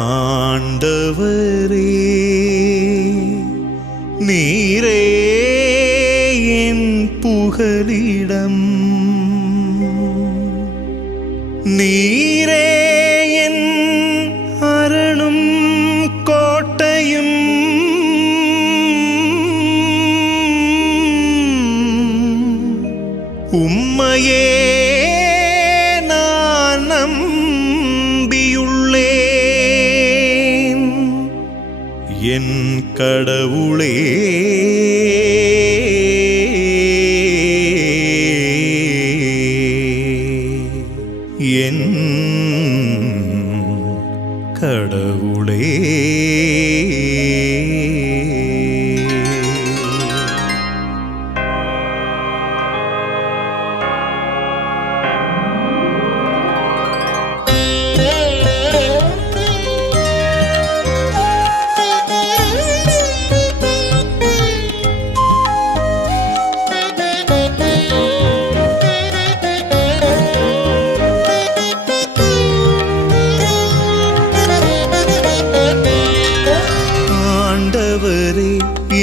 ஆண்டவரே நீரே என் புகலிடம், நீரே என் அரணும் கோட்டையும், உம்மையே நான் நம்பியுள்ளேன் என் கடவுளே. என் கடவுளே.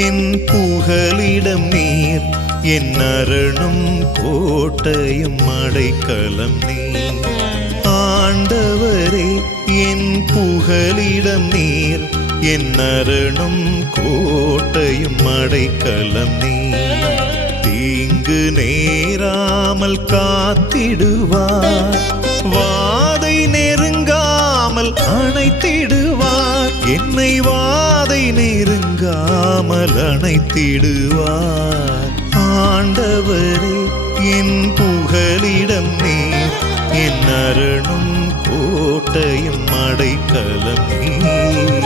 என் புகலிடம் நீர், என் அரணும் கோட்டையும் அடைக்கலம் நீர். ஆண்டவரே என் புகலிடம் நீர், என் அரணும் கோட்டையும் அடைக்கலம் நீர். தீங்கு நேராமல் காத்திடுவார், வாதை நெருங்காமல் அணைத்திடுவார். என்னை வாதை நெருங்காமல் அணைத்திடுவார். ஆண்டவரே என் புகலிடம் நீர், என் அரணும் கோட்டையும் அடைக்கலம் நீர்.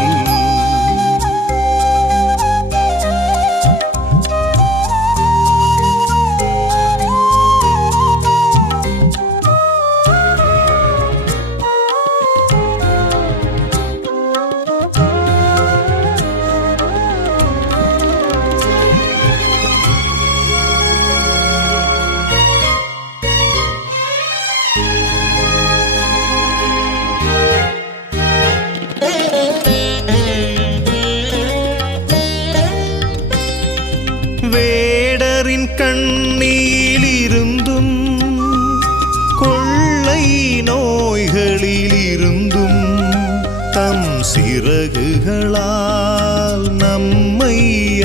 வேடரின் கண்ணியிலிருந்தும் கொள்ளை நோய்களிலிருந்தும் தம் சிறகுகளால் நம்மை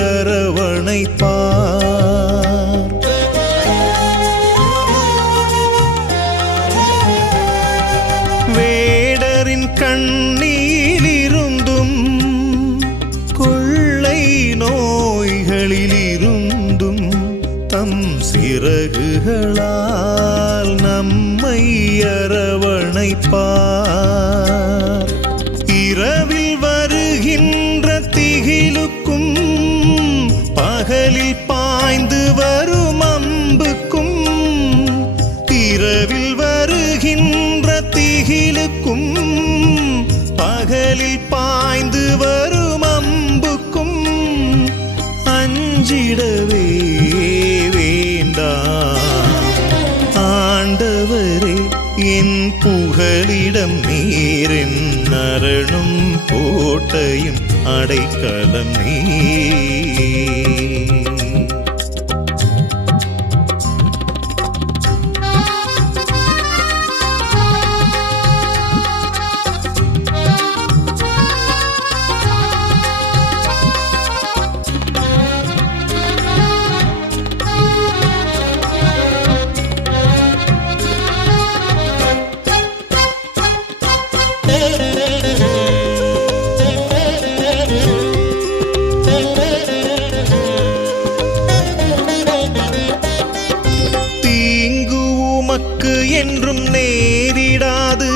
அரவணைப்பார். வேடரின் கண்ணியிலிருந்தும் கொள்ளை நோய்களிலிருந்தும் தம் சிறகுகளால் நம்மை அரவணைப்பார். இரவில் வருகின்ற திகிலுக்கும் பகலில் பாய்ந்து வரும் அம்புக்கும், இரவில் வருகின்ற திகிலுக்கும் பகலில் பாய்ந்து வரும் அம்புக்கும் அஞ்சிடவே வேண்டாம். ஆண்டவரே என் புகலிடம் நீர், என் அரணும் கோட்டையும் அடைக்கலம் நீர். என்றும் நேரிடாது,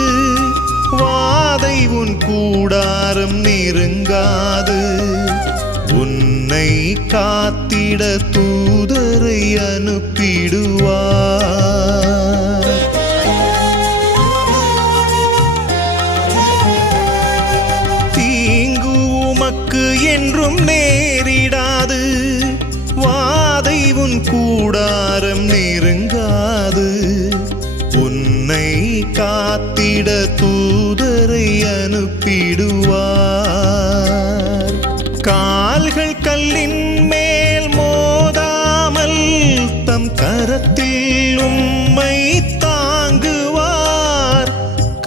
வாதை உன் கூடாரம் நெருங்காது. உன்னை காத்திட தூதரை அனுப்பிடுவார். தீங்கு உமக்கு என்றும் நேரிடாது, வாதை உன் கூடாரம் நெருங்காது. உன் என்னை காத்திட தூதரை அனுப்பிடுவார். கால்கள் கல்லின் மேல் மோதாமல் தம் கரத்தில் உம்மை தாங்குவார்.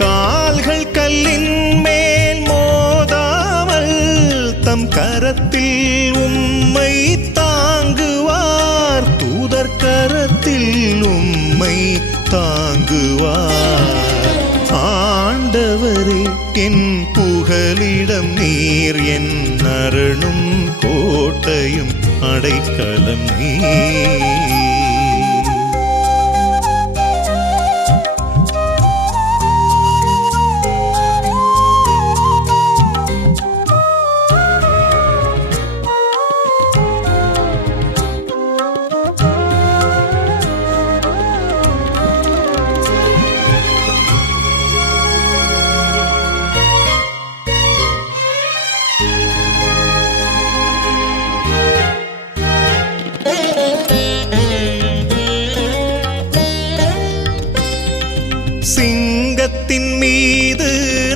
கால்கள் கல்லின் மேல் மோதாமல் தம் கரத்தில் உம்மை தாங்குவார். தூதர் கரத்தில் உம்மை தாங்குவார். ஆண்டவரே என் புகலிடம் நீர், என் அரணும் கோட்டையும் அடைக்கலம் நீர். சிங்கத்தின் மீது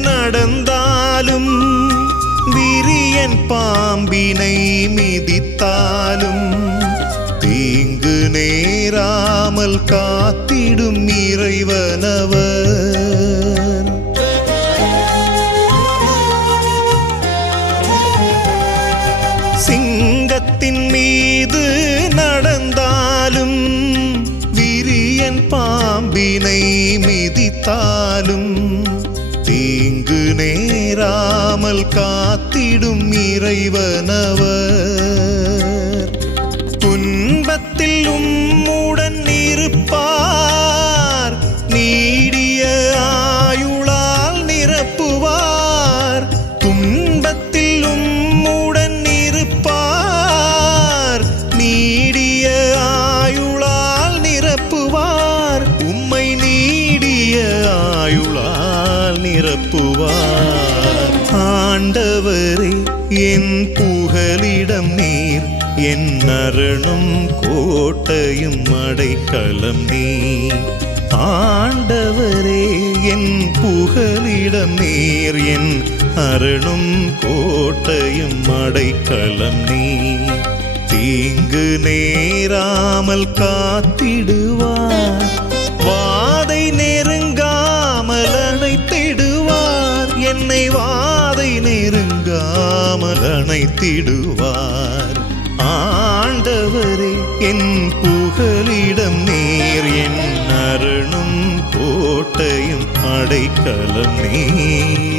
நடந்தாலும் விரியன் பாம்பினை மிதித்தாலும் தீங்கு நேராமல் காத்திடும் இறைவனவர். சிங்கத்தின் மீது நடந்தாலும் விரியன் பாம்பினை மிதித்தாலும் தீங்கு நேராமல் காத்திடும் இறைவனவர். துன்பத்தில் உம்முடன் இருப்பார், நீடிய ஆயுளால் நிரப்புவார். துன்பத்தில் உம்முடன் இருப்பார், நீடிய ஆயுளால் நிரப்புவார். உம்மை நீடிய ஆயுளால் நிரப்புவார். ஆண்டவரே என் புகலிடம் நீர், என் அரணும் கோட்டையும் அடைக்கலம் நீர். ஆண்டவரே என் புகலிடம் நீர், என் அரணும் கோட்டையும் அடைக்கலம் நீர். தீங்கு நேராமல் காத்திடுவார், வாதை நெருங்காமல் அணைத்திடுவார். என்னை வாதை நெருங்காமல் அணைத்திடுவார். ஆண்டவரே என் புகலிடம் நீர், என் அரணும் கோட்டையும் அடைக்கலம் நீர்.